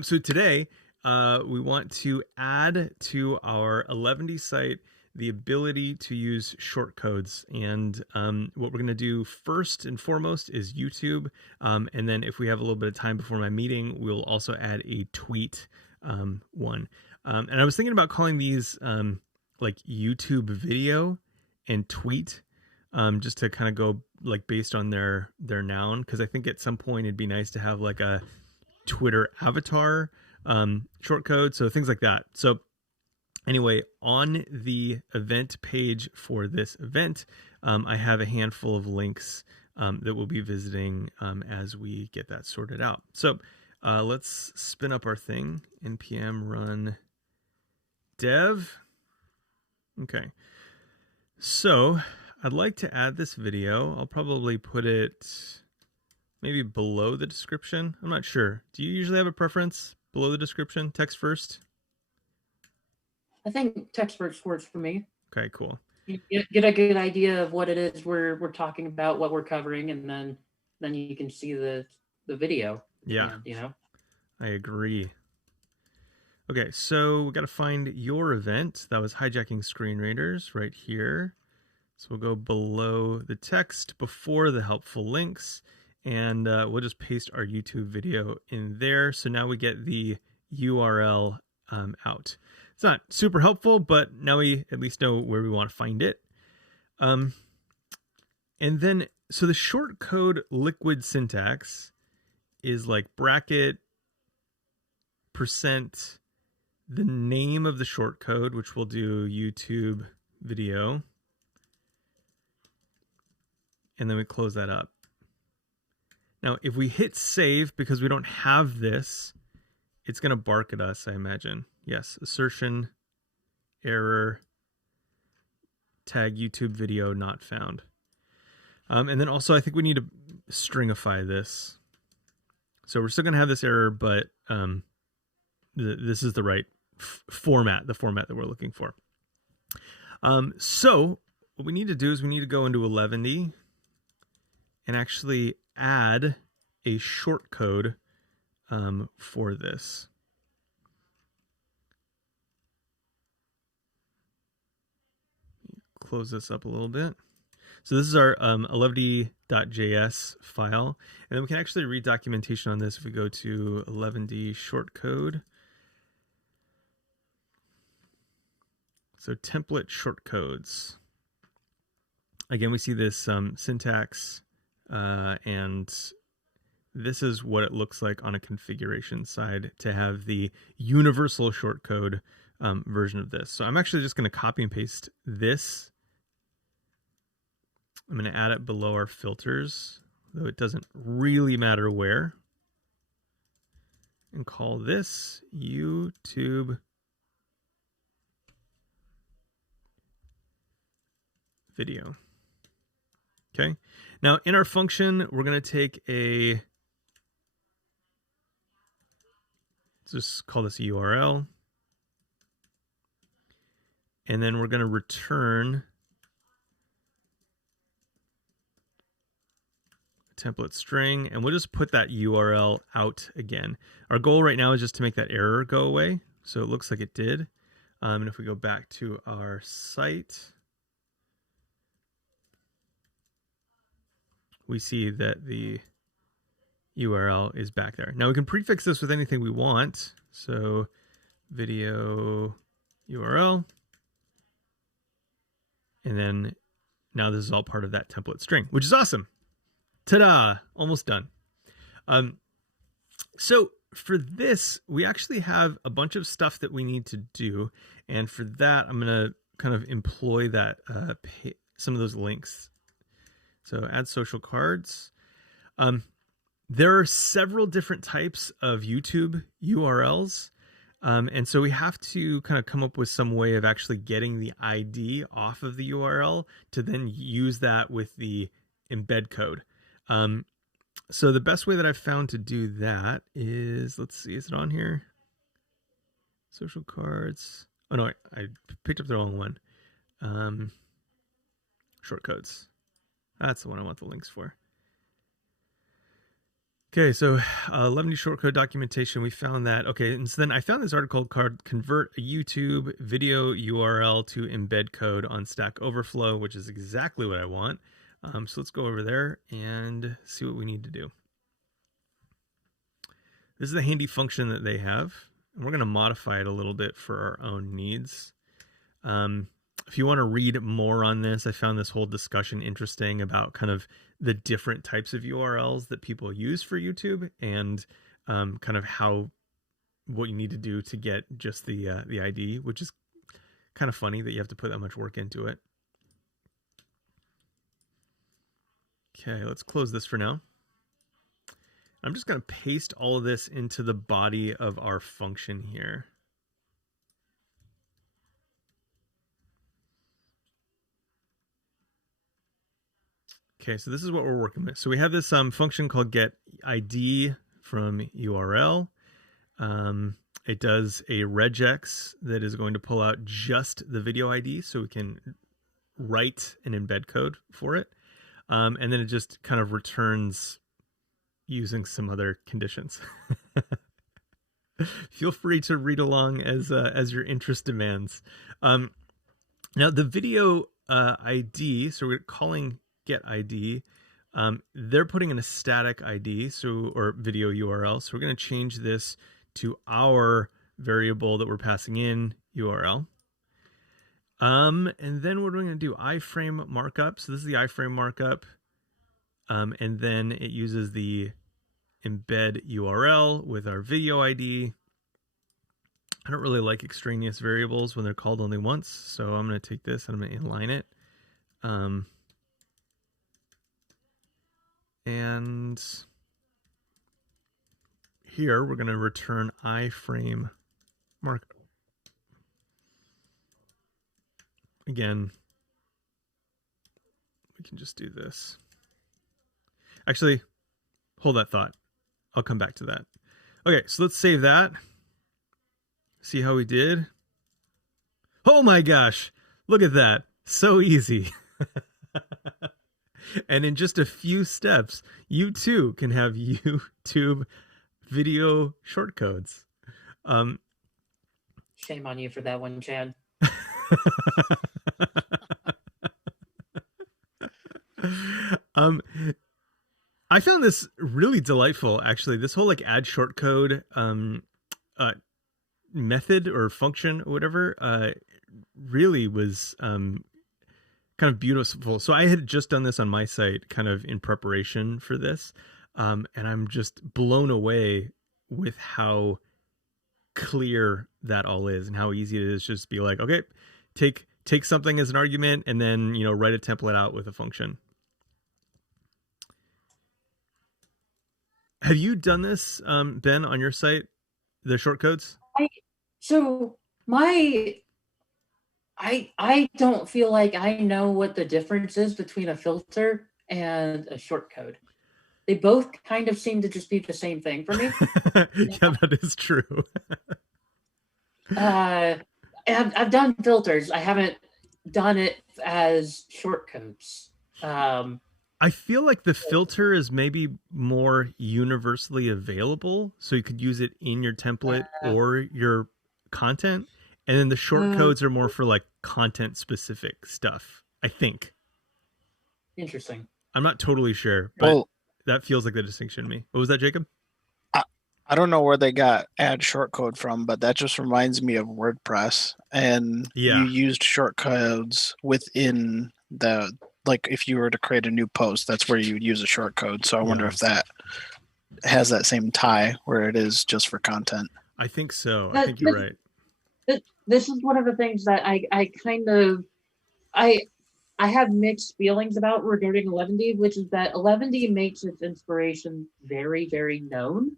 So today we want to add to our Eleventy site the ability to use shortcodes. And what we're going to do first and foremost is YouTube. And then if we have a little bit of time before my meeting, we'll also add a tweet one. And I was thinking about calling these like YouTube video and tweet, just to kind of go like based on their noun. Because I think at some point it'd be nice to have like a Twitter avatar shortcode, so things like that. So anyway, on the event page for this event, I have a handful of links that we'll be visiting as we get that sorted out. So let's spin up our thing. npm run dev. Okay, so I'd like to add this video. I'll probably put it maybe below the description. I'm not sure. Do you usually have a preference below the description? Text first? I think text first works for me. Okay, cool. You get a good idea of what it is we're talking about, what we're covering, and then you can see the video. Yeah. You know? I agree. Okay, so we got to find your event. That was hijacking screen readers right here. So we'll go below the text before the helpful links, and we'll just paste our YouTube video in there. So now we get the URL out. It's not super helpful, but now we at least know where we want to find it. And then, so the shortcode liquid syntax is like bracket, %, the name of the shortcode, which we'll do YouTube video. And then we close that up. Now, if we hit save, because we don't have this, it's going to bark at us, I imagine. Yes, assertion, error, tag YouTube video not found. And then also, I think we need to stringify this. So we're still going to have this error, but this is the right format, the format that we're looking for. So what we need to do is we need to go into Eleventy and actually add a shortcode for this. Close this up a little bit. So this is our eleventy.js file. And then we can actually read documentation on this if we go to Eleventy shortcode. So template shortcodes. Again, we see this syntax, and this is what it looks like on a configuration side to have the universal shortcode version of this. So I'm actually just going to copy and paste this. I'm going to add it below our filters, though it doesn't really matter where. And call this YouTube video. Okay. Now in our function, we're going to take just call this a URL. And then we're going to return a template string, and we'll just put that URL out again. Our goal right now is just to make that error go away. So it looks like it did. And if we go back to our site, we see that the URL is back there. Now we can prefix this with anything we want. So video URL. And then now this is all part of that template string, which is awesome. Ta-da! Almost done. So for this, we actually have a bunch of stuff that we need to do. And for that, I'm going to kind of employ that some of those links. So add social cards. There are several different types of YouTube URLs. And so we have to kind of come up with some way of actually getting the ID off of the URL to then use that with the embed code. So the best way that I've found to do that is, let's see, is it on here? Social cards. Oh no, I picked up the wrong one. Shortcodes. That's the one I want the links for. Okay, so Eleventy shortcode documentation, we found that. Okay, and so then I found this article called Convert a YouTube Video URL to Embed Code on Stack Overflow, which is exactly what I want. So let's go over there and see what we need to do. This is the handy function that they have, and we're going to modify it a little bit for our own needs. If you want to read more on this, I found this whole discussion interesting about kind of the different types of URLs that people use for YouTube and kind of what you need to do to get just the ID, which is kind of funny that you have to put that much work into it. Okay, let's close this for now. I'm just going to paste all of this into the body of our function here. Okay, so this is what we're working with. So we have this function called get ID from URL. It does a regex that is going to pull out just the video ID so we can write an embed code for it. And then it just kind of returns using some other conditions. Feel free to read along as your interest demands. Now the video ID, so we're calling get ID, they're putting in a static ID, or video URL. So we're going to change this to our variable that we're passing in URL. And then what are we going to do? iframe markup. So this is the iframe markup. And then it uses the embed URL with our video ID. I don't really like extraneous variables when they're called only once. So I'm going to take this and I'm going to inline it. And here we're going to return iframe markup. Again, we can just do this. Actually, hold that thought. I'll come back to that. Okay, so let's save that. See how we did. Oh my gosh, look at that. So easy. And in just a few steps, you too can have YouTube video shortcodes. Shame on you for that one, Chad. I found this really delightful, actually. This whole like add shortcode method or function or whatever really was kind of beautiful. So I had just done this on my site kind of in preparation for this. And I'm just blown away with how clear that all is and how easy it is just to be like, okay, take something as an argument and then, write a template out with a function. Have you done this, Ben, on your site, the shortcodes? I don't feel like I know what the difference is between a filter and a shortcode. They both kind of seem to just be the same thing for me. Yeah, that is true. I've done filters. I haven't done it as shortcodes. I feel like the filter is maybe more universally available, so you could use it in your template or your content. And then the shortcodes are more for like content specific stuff, I think. Interesting. I'm not totally sure, but that feels like the distinction to me. What was that, Jacob? I don't know where they got add shortcode from, but that just reminds me of WordPress. And you used shortcodes within like if you were to create a new post, that's where you would use a shortcode. So I wonder if that has that same tie where it is just for content. I think so. I think you're right. This is one of the things that I have mixed feelings about regarding Eleventy, which is that Eleventy makes its inspiration very, very known.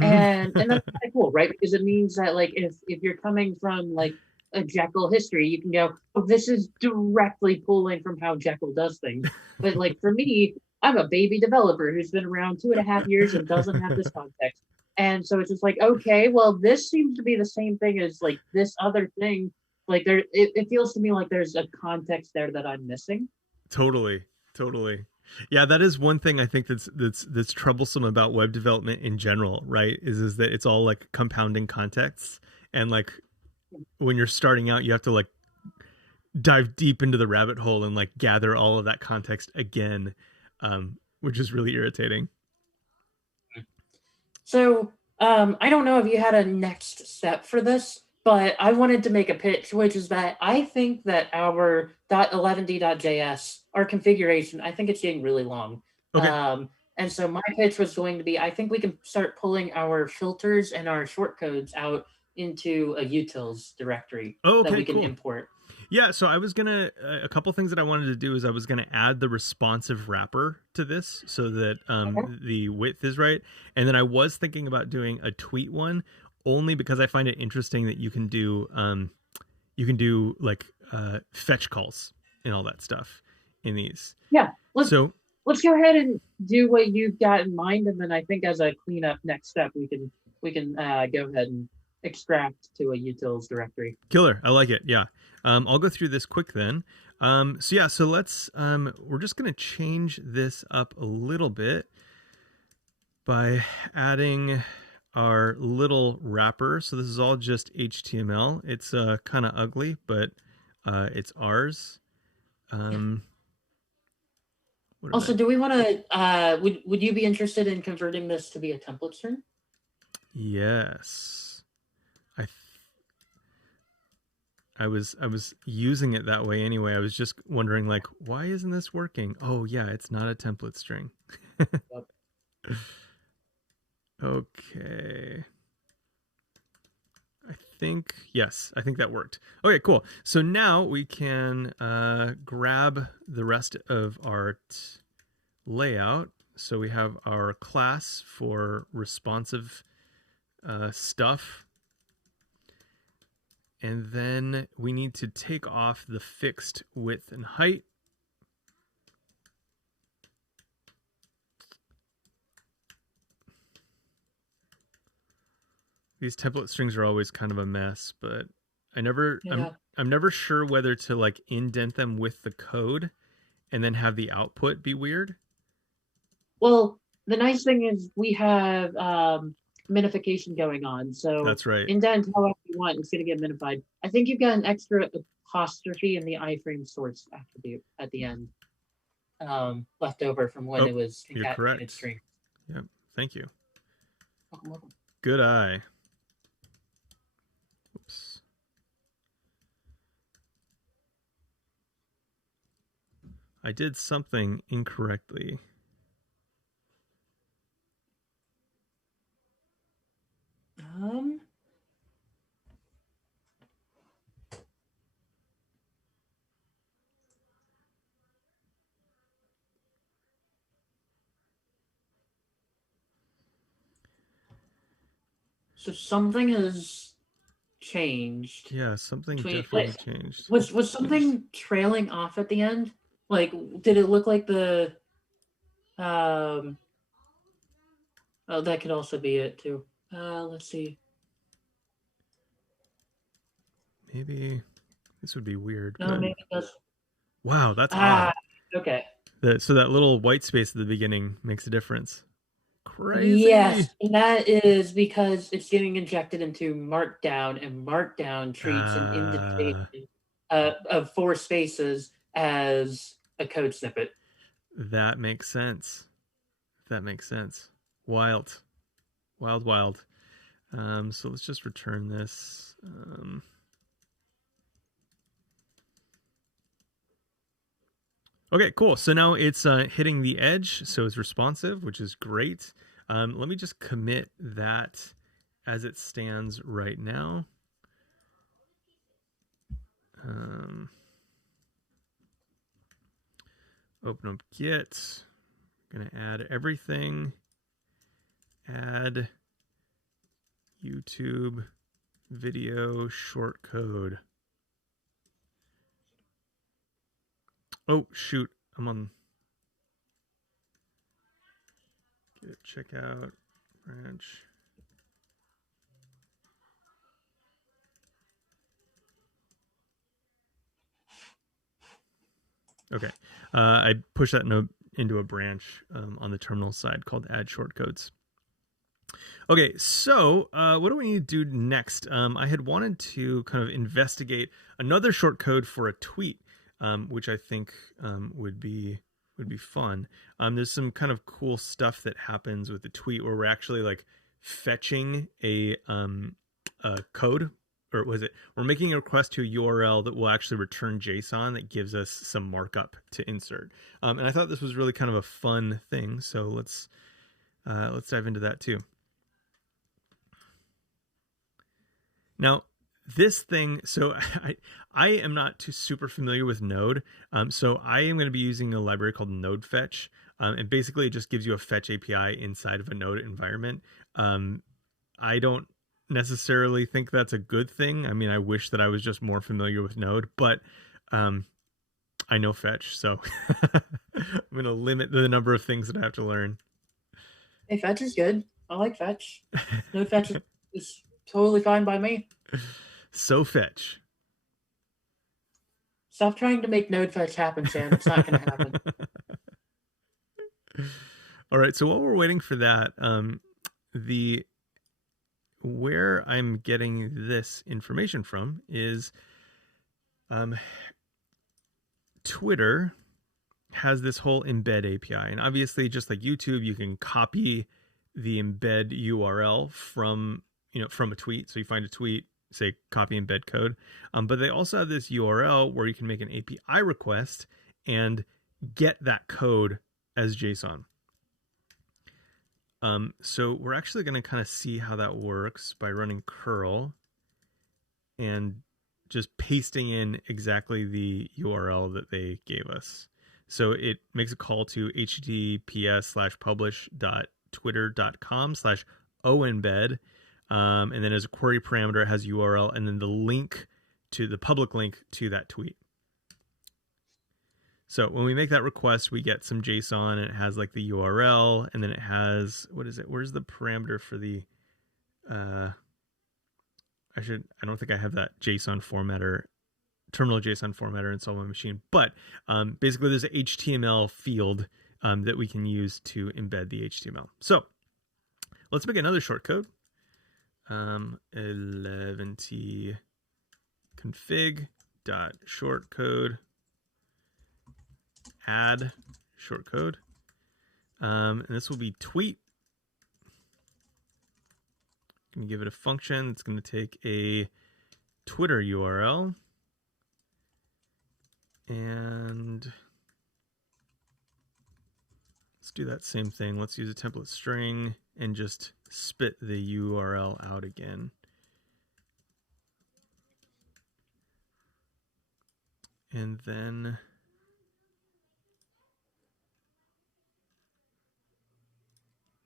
And that's kind of cool, right? Because it means that like if you're coming from like a Jekyll history, you can go, oh, this is directly pulling from how Jekyll does things. But like for me, I'm a baby developer who's been around 2.5 years and doesn't have this context. And so it's just like, okay, well, this seems to be the same thing as like this other thing. Like it feels to me like there's a context there that I'm missing. Totally. Yeah, that is one thing I think that's troublesome about web development in general, right? Is that it's all like compounding contexts, and like when you're starting out, you have to like dive deep into the rabbit hole and like gather all of that context again, which is really irritating. So I don't know if you had a next step for this, but I wanted to make a pitch, which is that I think that our .11d.js, our configuration, I think it's getting really long. Okay. And so my pitch was going to be, I think we can start pulling our filters and our shortcodes out into a utils directory that we can import. Yeah, so I was gonna a couple things that I wanted to do is I was gonna add the responsive wrapper to this so that the width is right, and then I was thinking about doing a tweet one only because I find it interesting that you can do like fetch calls and all that stuff in these. Yeah, let's go ahead and do what you've got in mind, and then I think as a cleanup next step, we can go ahead and extract to a utils directory. Killer, I like it. Yeah. I'll go through this quick then. So let's, we're just going to change this up a little bit by adding our little wrapper. So this is all just HTML. It's kind of ugly, but it's ours. Also, do we want to, would you be interested in converting this to be a template string? Yes. I was using it that way anyway. I was just wondering, like, why isn't this working? Oh yeah, it's not a template string. Okay. I think that worked. Okay, cool. So now we can grab the rest of our layout. So we have our class for responsive stuff. And then we need to take off the fixed width and height. These template strings are always kind of a mess, but I'm never sure whether to like indent them with the code and then have the output be weird. Well, the nice thing is we have minification going on, so that's right. Indent however you want, it's going to get minified. I think you've got an extra apostrophe in the iframe source attribute at the end, left over from when it was concatenated string. Yep, thank you. Good eye. Oops. I did something incorrectly. So something has changed. Yeah, something definitely changed. Was something trailing off at the end? Like, did it look like the oh, that could also be it too. Let's see. Maybe this would be weird. No, maybe it does. Wow, that's odd. Okay. So that little white space at the beginning makes a difference. Crazy. Yes, and that is because it's getting injected into Markdown, and Markdown treats an indentation of 4 spaces as a code snippet. That makes sense. Wild. So let's just return this. Okay, cool. So now it's hitting the edge, so it's responsive, which is great. Let me just commit that as it stands right now. Open up Git. I'm going to add everything. Add YouTube video shortcode. Oh, shoot. I'm on Git checkout branch. Okay. I pushed that into a branch on the terminal side called add shortcodes. Okay, so what do we need to do next? I had wanted to kind of investigate another shortcode for a tweet, which I think would be fun. There's some kind of cool stuff that happens with the tweet where we're actually like fetching a code, or was it we're making a request to a URL that will actually return JSON that gives us some markup to insert. And I thought this was really kind of a fun thing. So let's dive into that too. Now, this thing, so I am not too super familiar with Node, so I am going to be using a library called Node Fetch, and basically it just gives you a fetch API inside of a Node environment. I don't necessarily think that's a good thing. I mean, I wish that I was just more familiar with Node, but I know Fetch, so I'm going to limit the number of things that I have to learn. Hey, Fetch is good. I like Fetch. Node Fetch is totally fine by me. So Fetch. Stop trying to make Node Fetch happen, Sam. It's not going to happen. All right. So while we're waiting for that, where I'm getting this information from is Twitter has this whole embed API, and obviously, just like YouTube, you can copy the embed URL from a tweet. So you find a tweet, say copy embed code. But they also have this URL where you can make an API request and get that code as JSON. So we're actually going to kind of see how that works by running curl and just pasting in exactly the URL that they gave us. So it makes a call to https:/publish.twitter.com/oembed. And then as a query parameter, it has URL and then the link to the public link to that tweet. So when we make that request, we get some JSON and it has like the URL, and then it has, what is it? Where's the parameter for the, I don't think I have that JSON formatter, terminal JSON formatter installed on my machine, but basically there's an HTML field that we can use to embed the HTML. So let's make another shortcode. Eleventy config.shortcode add shortcode, and this will be tweet. I'm going to give it a function. It's going to take a Twitter URL and let's do that same thing. Let's use a template string and just spit the URL out again. And then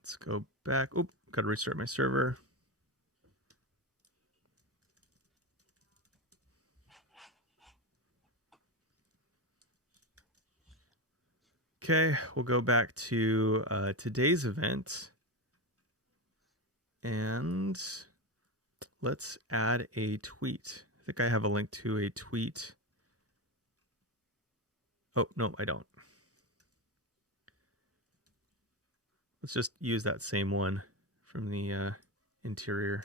let's go back. Oh, got to restart my server. Okay, we'll go back to today's event. And let's add a tweet. I think I have a link to a tweet. Oh, no, I don't. Let's just use that same one from the interior.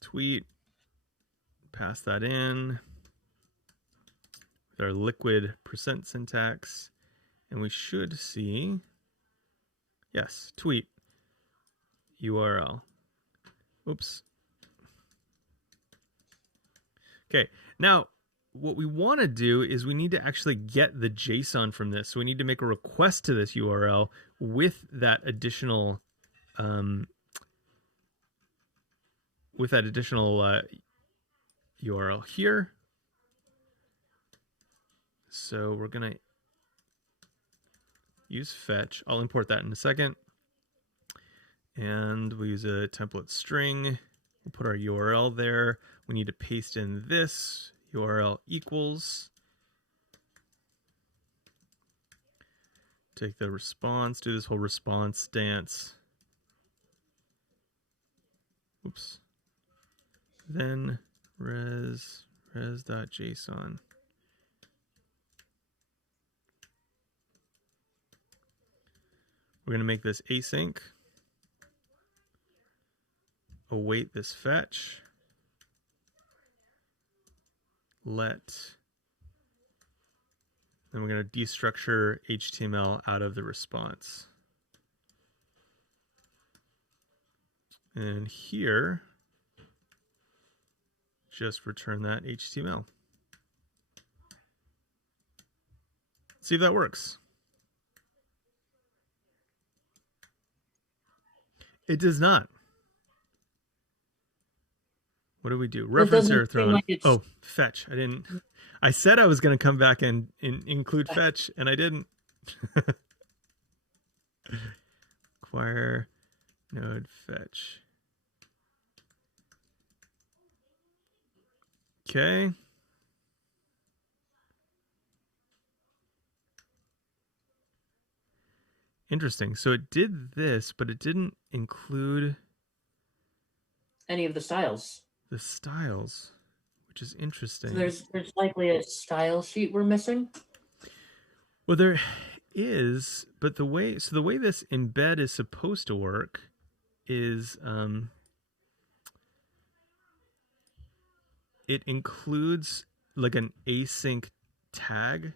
Tweet, pass that in with our liquid % syntax, and we should see, yes, tweet URL. Oops. Okay, now what we want to do is we need to actually get the JSON from this. So we need to make a request to this URL with that additional URL here. So we're going to use fetch. I'll import that in a second. And we'll use a template string. We'll put our URL there. We need to paste in this URL equals. Take the response, do this whole response dance. Oops. Then res.json. We're going to make this async. Await this fetch. Then we're going to destructure HTML out of the response. And here, just return that HTML. See if that works. It does not. What do we do? Reference error thrown. Like oh, fetch. I said I was going to come back and include fetch, and I didn't. Acquire node fetch. Okay. Interesting. So it did this, but it didn't include any of the styles. The styles, which is interesting. So there's likely a style sheet we're missing. Well, there is, but the way this embed is supposed to work is it includes like an async tag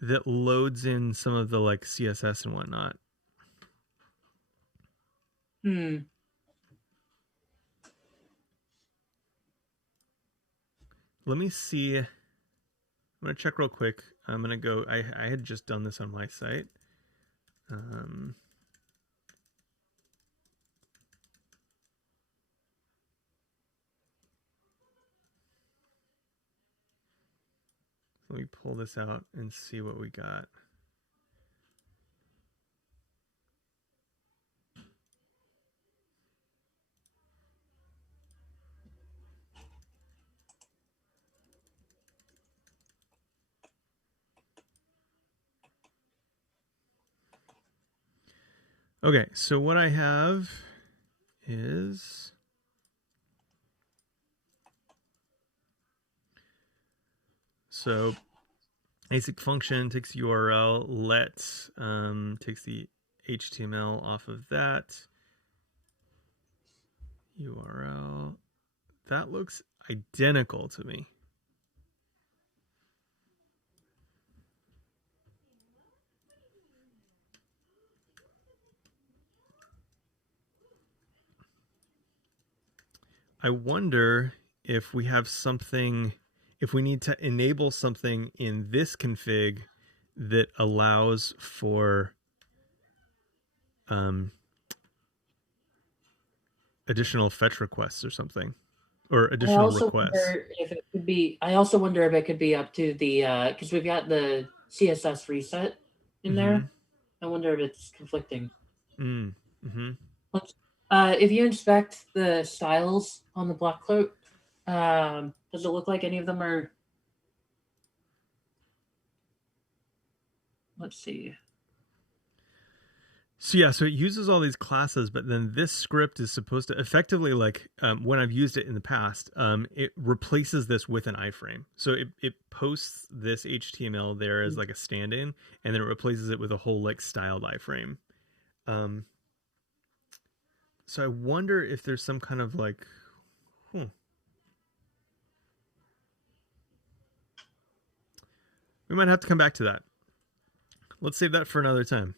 that loads in some of the like CSS and whatnot. Let me see. I'm going to check real quick. I'm going to go. I had just done this on my site. Let me pull this out and see what we got. Okay, so what I have is so async function takes URL, takes the HTML off of that. URL. That looks identical to me. I wonder if we have something, if we need to enable something in this config that allows for additional fetch requests or something, or additional requests. I also wonder if it could be up to the, because we've got the CSS reset in there. I wonder if it's conflicting. If you inspect the styles on the block quote, does it look like any of them are? Let's see. So yeah, so it uses all these classes, but then this script is supposed to effectively, like when I've used it in the past, it replaces this with an iframe. So it posts this HTML there as like a stand-in, and then it replaces it with a whole like styled iframe. So I wonder if there's some kind of like, we might have to come back to that. Let's save that for another time.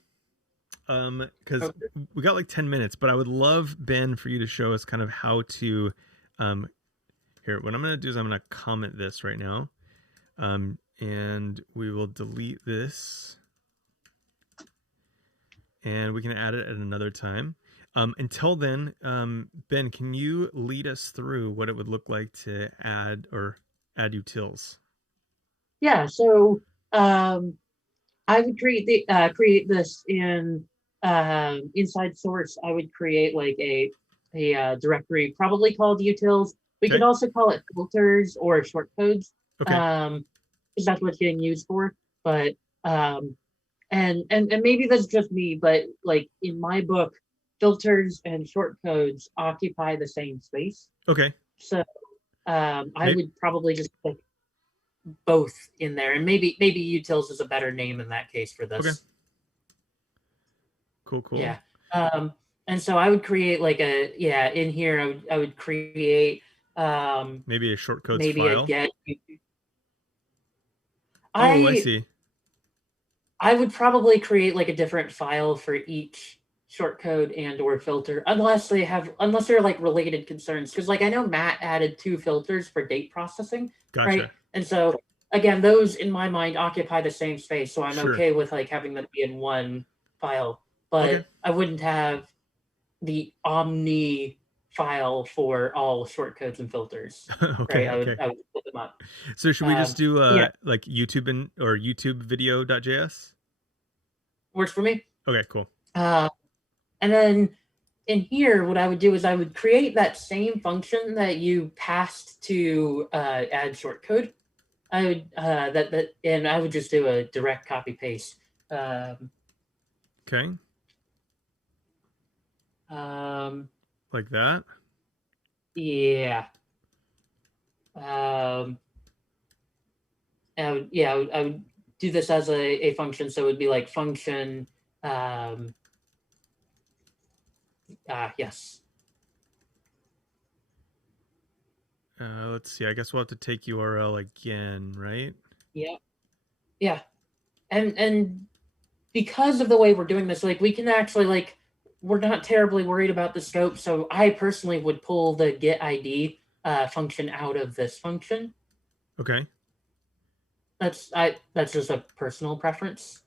Because we got like 10 minutes, but I would love, Ben, for you to show us kind of how to, here, what I'm going to do is I'm going to comment this right now, and we will delete this, and we can add it at another time. Until then, Ben, can you lead us through what it would look like to add utils? Yeah, so I would create this in inside source. I would create like a directory probably called utils. We could also call it filters or shortcodes, because that's what it's getting used for. But and maybe that's just me, but like in my book, filters and shortcodes occupy the same space. Okay. So I would probably just put both in there, and maybe utils is a better name in that case for this. Okay. Cool. Yeah. And so I would create like in here I would create maybe a shortcodes maybe file. A get. I see. I would probably create like a different file for each shortcode and or filter, unless they're like related concerns. Because like I know Matt added 2 filters for date processing, gotcha. Right? And so again, those in my mind occupy the same space, so I'm okay with like having them be in one file. But I wouldn't have the omni file for all shortcodes and filters. Okay. Right? I would split them up. So should we just do like YouTube or YouTube video.js? Works for me. Okay, cool. And then in here, what I would do is I would create that same function that you passed to add shortcode. I would and I would just do a direct copy paste. Okay. Like that. Yeah. I would do this as a function, so it would be like function. Yes. Let's see. I guess we'll have to take URL again, right? Yeah. Yeah. And because of the way we're doing this, like we can actually like we're not terribly worried about the scope. So I personally would pull the get ID function out of this function. Okay. That's just a personal preference.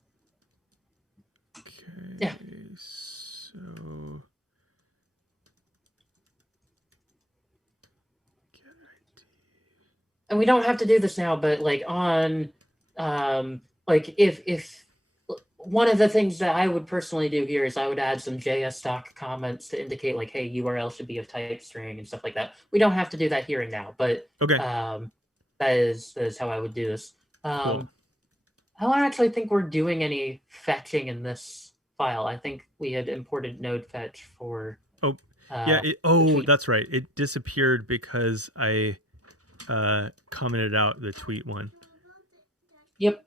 Okay. Yeah. So and we don't have to do this now, but like on like if one of the things that I would personally do here is I would add some JS stock comments to indicate like, hey, URL should be of type string and stuff like that. We don't have to do that here and now, but that is how I would do this. Cool. I don't actually think we're doing any fetching in this file. I think we had imported node fetch for. That's right. It disappeared because I commented out the tweet one. Yep.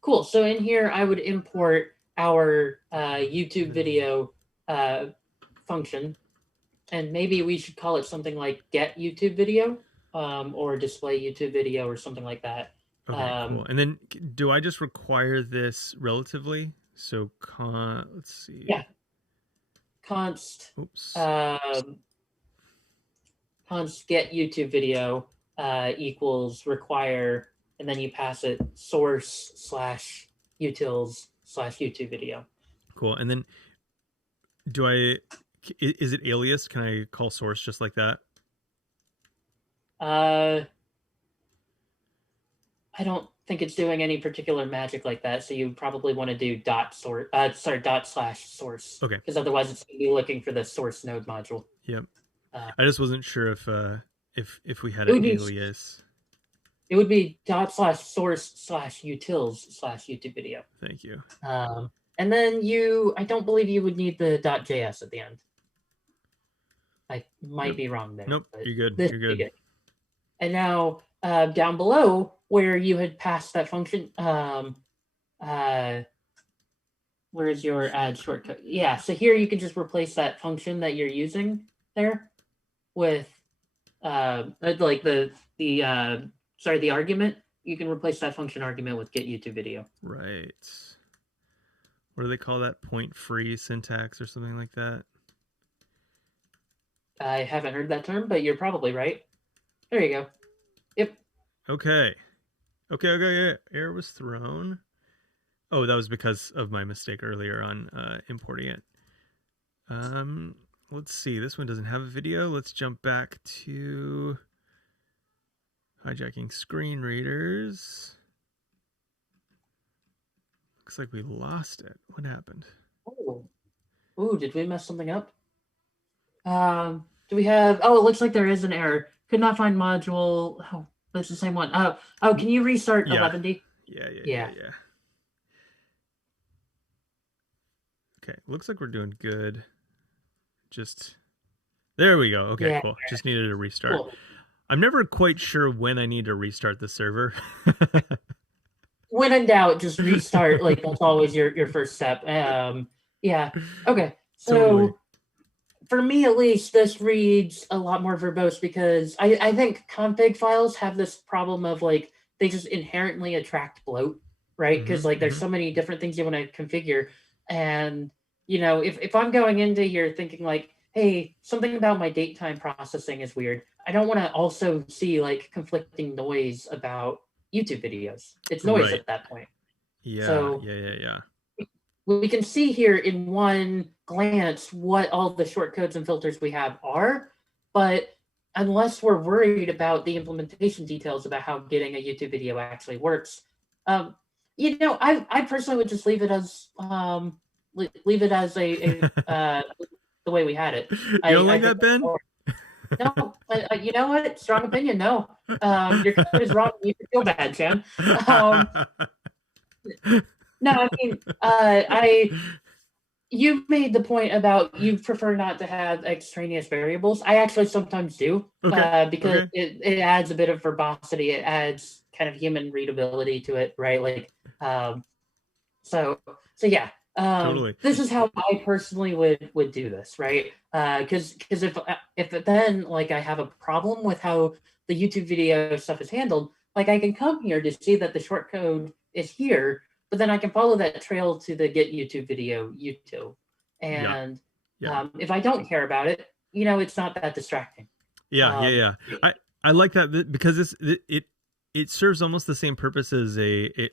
Cool. So in here, I would import our YouTube video function, and maybe we should call it something like get YouTube video or display YouTube video or something like that. Okay, cool. And then do I just require this relatively? So let's see. Yeah. Const. Oops. Const get YouTube video equals require, and then you pass it source/utils/YouTube video. Cool. And then is it alias? Can I call source just like that? I don't think it's doing any particular magic like that. So you probably want to do ./source. Okay. Because otherwise it's going to be looking for the source node module. Yep. I just wasn't sure if we had an alias. It would be ./source/utils/YouTube video. Thank you. And then I don't believe you would need the .js at the end. I might be wrong there. Nope, you're good. You're good. And now down below where you had passed that function, where's your add shortcut? Yeah, so here you can just replace that function that you're using there with like the argument. You can replace that function argument with get YouTube video. Right. What do they call that? Point free syntax or something like that? I haven't heard that term, but you're probably right. There you go. Yep. Okay. Yeah. Error was thrown. Oh, that was because of my mistake earlier on importing it. Let's see. This one doesn't have a video. Let's jump back to hijacking screen readers. Looks like we lost it. What happened? Oh, did we mess something up? Do we have? Oh, it looks like there is an error. Could not find module. Oh, that's the same one. Oh, can you restart Eleventy? Yeah. Okay, looks like we're doing good. Just there we go. Okay, Yeah. cool. Just needed a restart. Cool. I'm never quite sure when I need to restart the server. When in doubt, just restart. Like that's always your first step. Yeah. Okay. So Totally. for me, at least, this reads a lot more verbose because I think config files have this problem of like they just inherently attract bloat, right? Because like there's so many different things you want to configure, and if I'm going into here thinking like, hey, something about my date time processing is weird, I don't want to also see like conflicting noise about YouTube videos. It's noise Right. at that point. Yeah. So Yeah. we can see here in one glance what all the shortcodes and filters we have are, but unless we're worried about the implementation details about how getting a YouTube video actually works, I personally would just leave it as the way we had it. You don't like that, Ben? No, you know what? Strong opinion. No, your code is wrong. You should feel bad, Chan. No, I mean, you made the point about you prefer not to have extraneous variables. I actually sometimes do, because it adds a bit of verbosity. It adds kind of human readability to it, right? Like, so yeah. Totally. This is how I personally would do this, right? Because if then like I have a problem with how the YouTube video stuff is handled, like I can come here to see that the shortcode is here, but then I can follow that trail to the get YouTube video util. And if I don't care about it, it's not that distracting. Yeah. I like that because it serves almost the same purpose as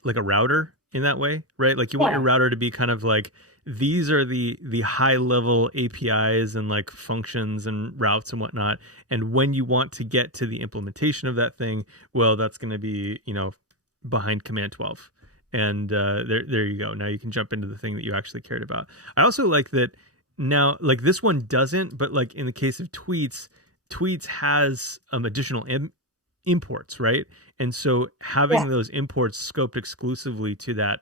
like a router in that way, right? Like you want your router to be kind of like, these are the high level APIs and like functions and routes and whatnot. And when you want to get to the implementation of that thing, well, that's going to be, behind command 12. And there you go. Now you can jump into the thing that you actually cared about. I also like that now, like this one doesn't, but like in the case of tweets has additional imports, right? And so having those imports scoped exclusively to that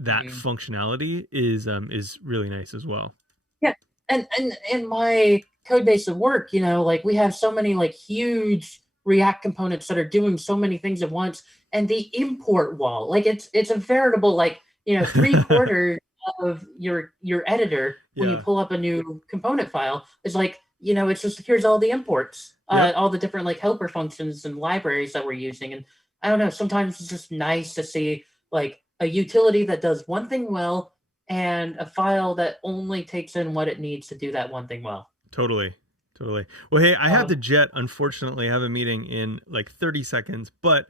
functionality is really nice as well. Yeah, and in my code base of work, like we have so many like huge React components that are doing so many things at once, and the import wall, like it's a veritable like 3/4 of your editor when you pull up a new component file is like it's just here's all the imports, all the different like helper functions and libraries that we're using, and I don't know, sometimes it's just nice to see like a utility that does one thing well and a file that only takes in what it needs to do that one thing well. Totally. Well, hey, I have to jet. Unfortunately, I have a meeting in like 30 seconds, but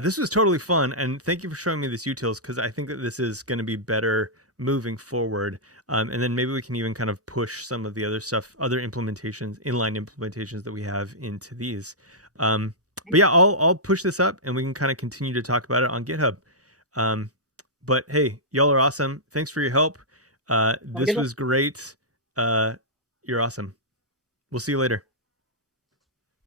this was totally fun. And thank you for showing me this utils, because I think that this is going to be better moving forward. And then maybe we can even kind of push some of the other stuff, other implementations, inline implementations that we have into these. But yeah, I'll push this up and we can kind of continue to talk about it on GitHub. But hey, y'all are awesome. Thanks for your help. This was great. You're awesome. We'll see you later.